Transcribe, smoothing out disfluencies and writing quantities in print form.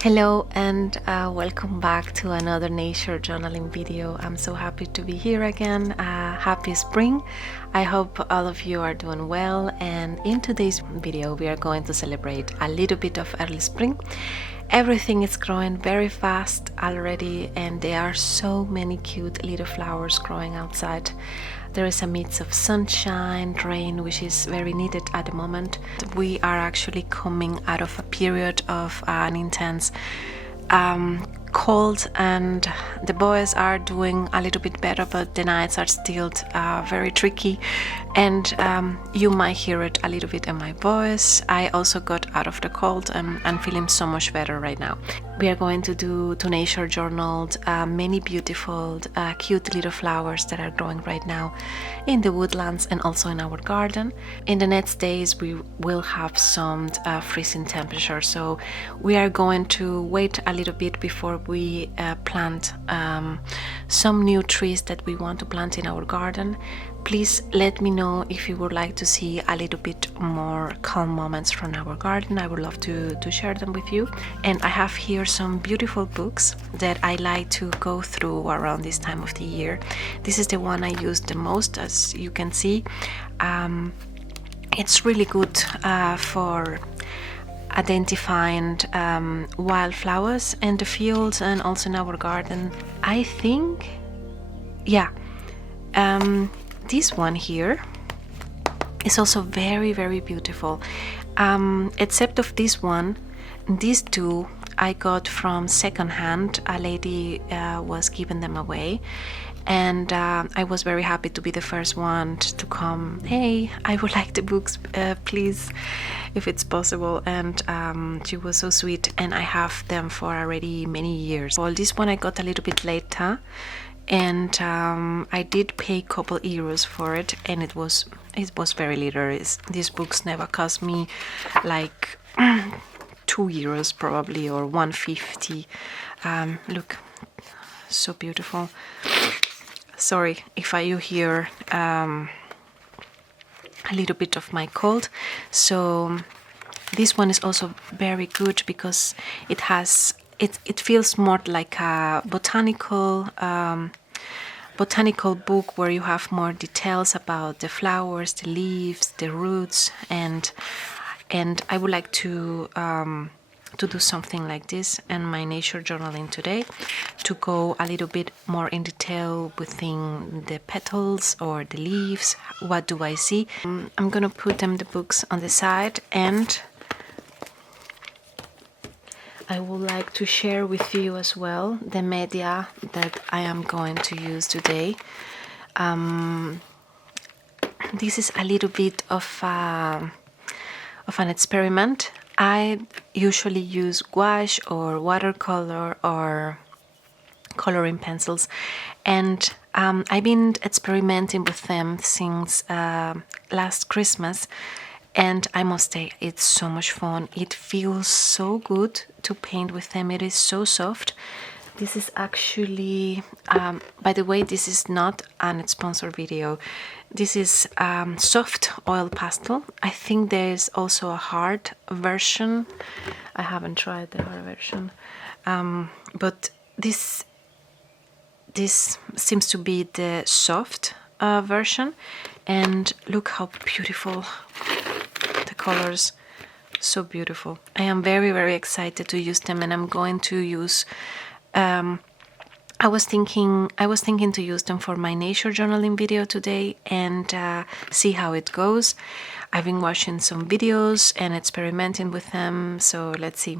Hello and welcome back to another nature journaling video. I'm so happy to be here again. Happy spring. I hope all of you are doing well, and in today's video we are going to celebrate a little bit of early spring. Everything is growing very fast already, and there are so many cute little flowers growing outside. There is a mix of sunshine, rain, which is very needed at the moment. We are actually coming out of a period of an intense cold, and the boys are doing a little bit better, but the nights are still very tricky, and you might hear it a little bit in my voice. I also got out of the cold and I'm feeling so much better right now. We are going to do to nature journaled many beautiful cute little flowers that are growing right now in the woodlands and also in our garden. In the next days we will have some freezing temperature, so we are going to wait a little bit before we plant some new trees that we want to plant in our garden. Please let me know if you would like to see a little bit more calm moments from our garden. I would love to share them with you. And I have here some beautiful books that I like to go through around this time of the year. This is the one I use the most, as you can see. It's really good for identifying wildflowers in the fields and also in our garden. I think, yeah, this one here is also very, very beautiful. Except of this one, these two I got from secondhand. A lady was giving them away, and I was very happy to be the first one to come. Hey, I would like the books, please, if it's possible. And she was so sweet, and I have them for already many years. Well, this one I got a little bit later, and I did pay a couple euros for it, and it was very little. These books never cost me like 2 euros probably, or 1.50. Look, so beautiful. Sorry if you hear a little bit of my cold. So this one is also very good because it has it feels more like a botanical book, where you have more details about the flowers, the leaves, the roots, and I would like to do something like this in my nature journaling today, to go a little bit more in detail within the petals or the leaves. What do I see? I'm gonna put the books on the side, and I would like to share with you as well the media that I am going to use today. This is a little bit of an experiment. I usually use gouache or watercolor or coloring pencils, and I've been experimenting with them since last Christmas. And I must say, it's so much fun. It feels so good to paint with them. It is so soft. This is actually, by the way, this is not a sponsored video. This is soft oil pastel. I think there is also a hard version. I haven't tried the hard version, but this seems to be the soft version. And look how beautiful the colors, so beautiful. I am very, very excited to use them, and I'm going to use I was thinking to use them for my nature journaling video today, and see how it goes. I've been watching some videos and experimenting with them, so let's see.